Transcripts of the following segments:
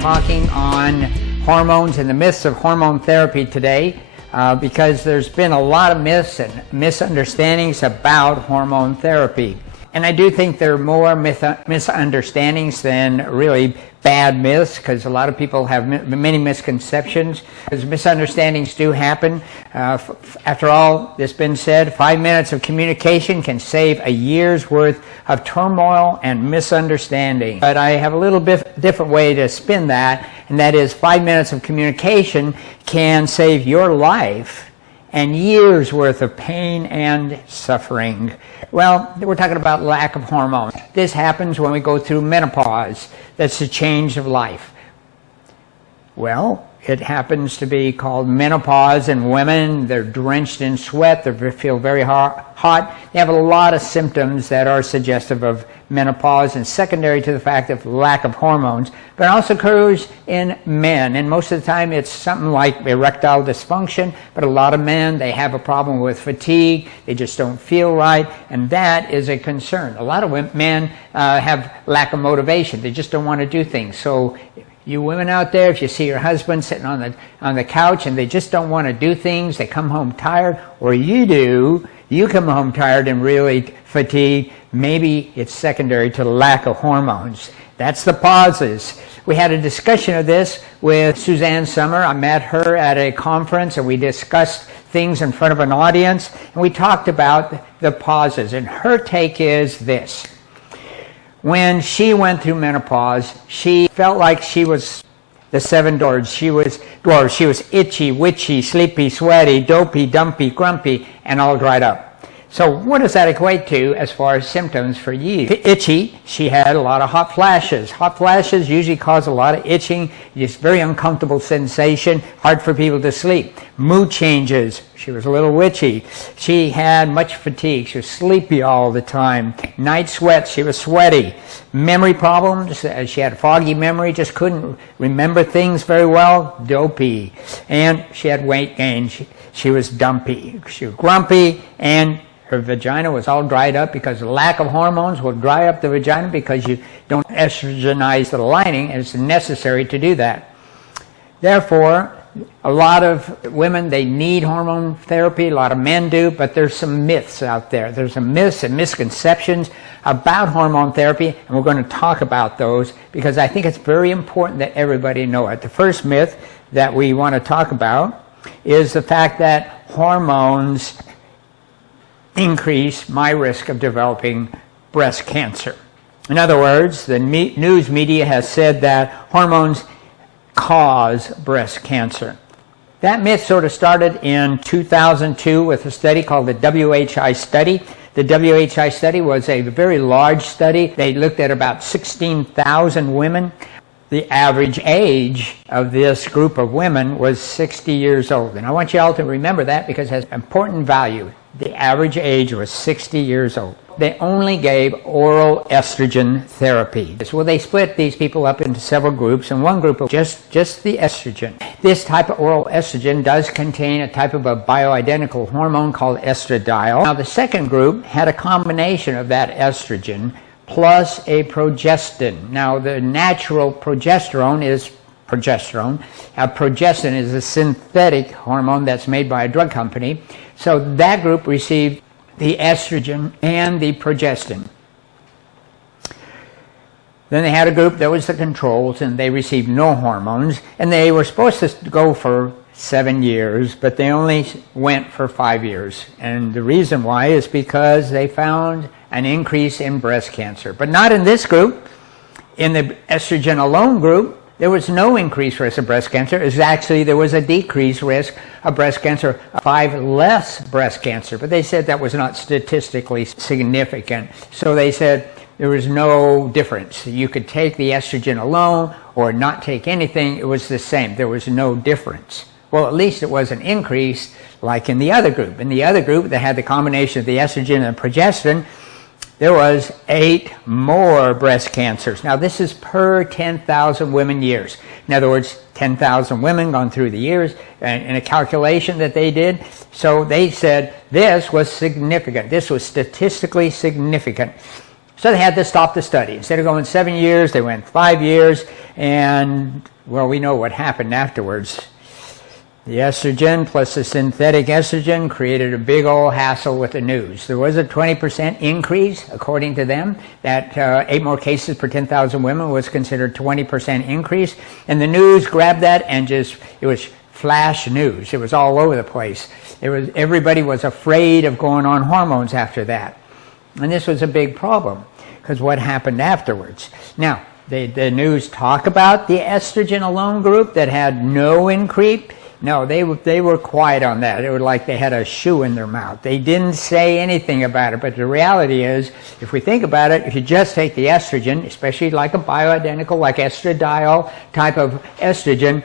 talking on hormones and the myths of hormone therapy today because there's been a lot of myths and misunderstandings about hormone therapy. And I do think there are more misunderstandings than really bad myths, because a lot of people have many misconceptions, because misunderstandings do happen. After all this been said, 5 minutes of communication can save a year's worth of turmoil and misunderstanding. But I have a little bit different way to spin that, and that is 5 minutes of communication can save your life and years worth of pain and suffering. Well, we're talking about lack of hormones. This happens when we go through menopause. That's a change of life. Well, it happens to be called menopause in women. They're drenched in sweat. They feel very hot. They have a lot of symptoms that are suggestive of menopause and secondary to the fact of lack of hormones. But it also occurs in men, and most of the time it's something like erectile dysfunction. But a lot of men, they have a problem with fatigue. They just don't feel right, and that is a concern. A lot of men have lack of motivation. They just don't want to do things. So you women out there, if you see your husband sitting on the couch and they just don't want to do things, they come home tired, or you come home tired and really fatigued, maybe it's secondary to the lack of hormones. That's the pauses. We had a discussion of this with Suzanne Summer. I met her at a conference and we discussed things in front of an audience, and we talked about the pauses, and her take is this. When she went through menopause, she felt like she was the 7 dwarfs. She was itchy, witchy, sleepy, sweaty, dopey, dumpy, grumpy, and all dried up. So what does that equate to as far as symptoms for you? Itchy, she had a lot of hot flashes. Hot flashes usually cause a lot of itching, just very uncomfortable sensation, hard for people to sleep. Mood changes, she was a little witchy. She had much fatigue, she was sleepy all the time. Night sweats, she was sweaty. Memory problems, she had foggy memory, just couldn't remember things very well, dopey. And she had weight gain, she was dumpy. She was grumpy, and her vagina was all dried up because the lack of hormones will dry up the vagina because you don't estrogenize the lining, and it's necessary to do that. Therefore, a lot of women, they need hormone therapy, a lot of men do, but there's some myths out there. There's some myths and misconceptions about hormone therapy, and we're going to talk about those because I think it's very important that everybody know it. The first myth that we want to talk about is the fact that hormones increase my risk of developing breast cancer. In other words, the news media has said that hormones cause breast cancer. That myth sort of started in 2002 with a study called the WHI study. The WHI study was a very large study. They looked at about 16,000 women. The average age of this group of women was 60 years old. And I want you all to remember that because it has important value. The average age was 60 years old. They only gave oral estrogen therapy. Well, they split these people up into several groups, and one group of just the estrogen. This type of oral estrogen does contain a type of a bioidentical hormone called estradiol. Now, the second group had a combination of that estrogen plus a progestin. Now, the natural progesterone is progesterone. Progestin is a synthetic hormone that's made by a drug company. So that group received the estrogen and the progestin. Then they had a group that was the controls, and they received no hormones, and they were supposed to go for 7 years, but they only went for 5 years. And the reason why is because they found an increase in breast cancer. But not in this group. In the estrogen alone group, there was no increased risk of breast cancer. There was a decreased risk of breast cancer, 5 less breast cancer. But they said that was not statistically significant. So they said there was no difference. You could take the estrogen alone or not take anything. It was the same. There was no difference. Well, at least it was an increase like in the other group. In the other group that had the combination of the estrogen and progestin, there was 8 more breast cancers. Now, this is per 10,000 women years. In other words, 10,000 women gone through the years in a calculation that they did. So they said this was significant. This was statistically significant. So they had to stop the study. Instead of going 7 years, they went 5 years, and, well, we know what happened afterwards. The estrogen plus the synthetic estrogen created a big old hassle with the news. There was a 20% increase, according to them, that 8 more cases per 10,000 women was considered 20% increase. And the news grabbed that and just, it was flash news. It was all over the place. Everybody was afraid of going on hormones after that. And this was a big problem, because what happened afterwards? Now, the news talk about the estrogen alone group that had no increase. No, they were quiet on that. It was like they had a shoe in their mouth. They didn't say anything about it. But the reality is, if we think about it, if you just take the estrogen, especially like a bioidentical, like estradiol type of estrogen,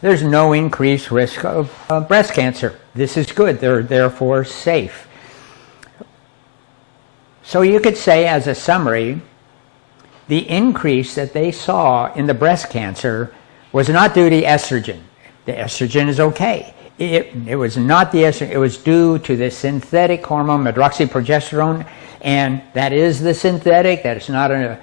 there's no increased risk of breast cancer. This is good. They're therefore safe. So you could say, as a summary, the increase that they saw in the breast cancer was not due to estrogen. The estrogen is okay. It was not the estrogen. It was due to the synthetic hormone, medroxyprogesterone, and that is the synthetic. That is not a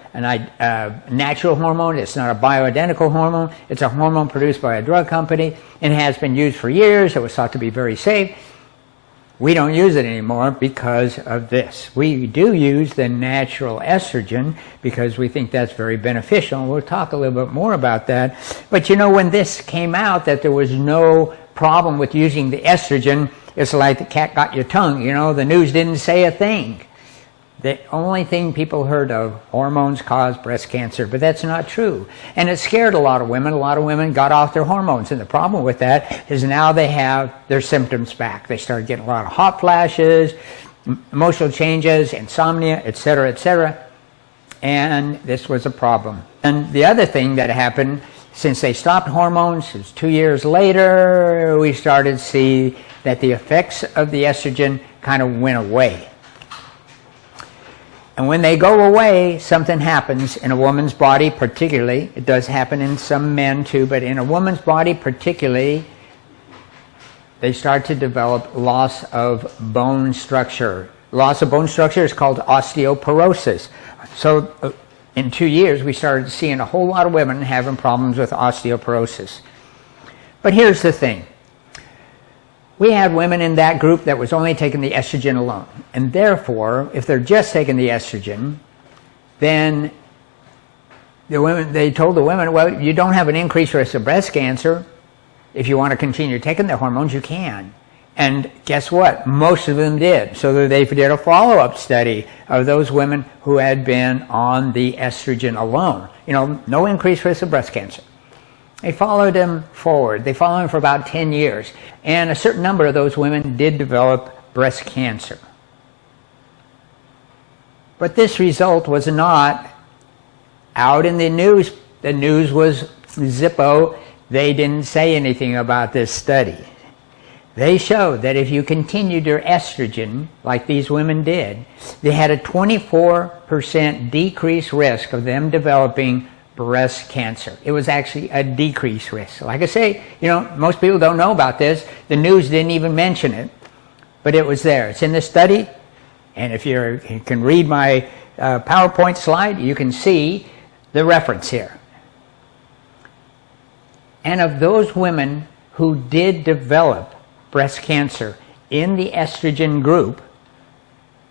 natural hormone. It's not a bioidentical hormone. It's a hormone produced by a drug company and has been used for years. It was thought to be very safe. We don't use it anymore because of this. We do use the natural estrogen because we think that's very beneficial. And we'll talk a little bit more about that. But you know, when this came out that there was no problem with using the estrogen, it's like the cat got your tongue. You know, the news didn't say a thing. The only thing people heard of, hormones cause breast cancer, but that's not true. And it scared a lot of women. A lot of women got off their hormones. And the problem with that is now they have their symptoms back. They started getting a lot of hot flashes, emotional changes, insomnia, etc., etc. And this was a problem. And the other thing that happened, since they stopped hormones, it was 2 years later, we started to see that the effects of the estrogen kind of went away. And when they go away, something happens in a woman's body particularly. It does happen in some men too, but in a woman's body particularly, they start to develop loss of bone structure. Loss of bone structure is called osteoporosis. So in 2 years, we started seeing a whole lot of women having problems with osteoporosis. But here's the thing. We had women in that group that was only taking the estrogen alone. And therefore, if they're just taking the estrogen, then they told the women, well, you don't have an increased risk of breast cancer. If you want to continue taking the hormones, you can. And guess what? Most of them did. So they did a follow-up study of those women who had been on the estrogen alone. You know, no increased risk of breast cancer. They followed them forward. They followed them for about 10 years. And a certain number of those women did develop breast cancer. But this result was not out in the news. The news was Zippo. They didn't say anything about this study. They showed that if you continued your estrogen, like these women did, they had a 24% decreased risk of them developing breast cancer. It was actually a decreased risk. Like I say, you know, most people don't know about this. The news didn't even mention it, but it was there. It's in the study, and if you can read my PowerPoint slide, you can see the reference here. And of those women who did develop breast cancer in the estrogen group,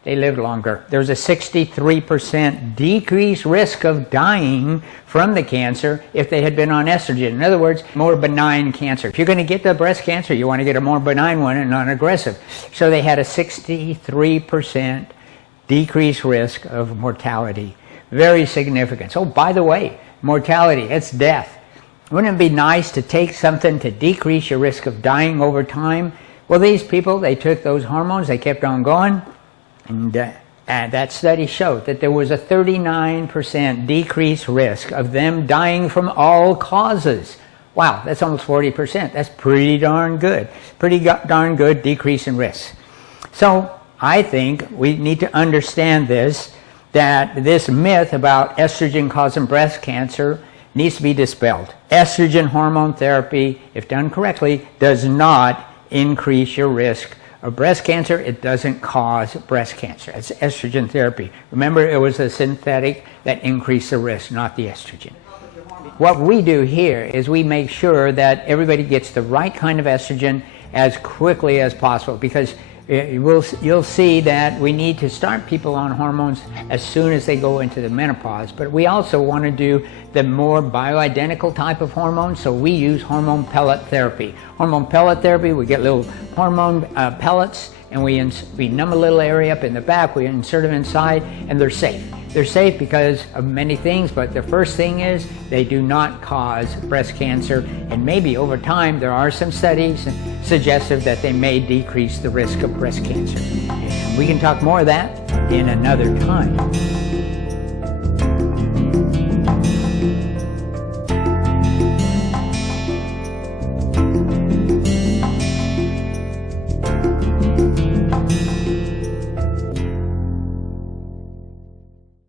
they lived longer. There was a 63% decreased risk of dying from the cancer if they had been on estrogen. In other words, more benign cancer. If you're going to get the breast cancer, you want to get a more benign one and non-aggressive. So they had a 63% decreased risk of mortality. Very significant. So by the way, mortality, it's death. Wouldn't it be nice to take something to decrease your risk of dying over time? Well, these people, they took those hormones, they kept on going. And that study showed that there was a 39% decreased risk of them dying from all causes. Wow, that's almost 40%. That's pretty darn good. Pretty darn good decrease in risk. So I think we need to understand this, that this myth about estrogen causing breast cancer needs to be dispelled. Estrogen hormone therapy, if done correctly, does not increase your risk of breast cancer, it doesn't cause breast cancer. It's estrogen therapy. Remember, it was a synthetic that increased the risk, not the estrogen. What we do here is we make sure that everybody gets the right kind of estrogen as quickly as possible, because you'll see that we need to start people on hormones as soon as they go into the menopause, but we also want to do the more bioidentical type of hormones, so we use hormone pellet therapy. Hormone pellet therapy, we get little hormone pellets, and we numb a little area up in the back, we insert them inside, and they're safe. They're safe because of many things, but the first thing is they do not cause breast cancer, and maybe over time there are some studies suggestive that they may decrease the risk of breast cancer. And we can talk more of that in another time.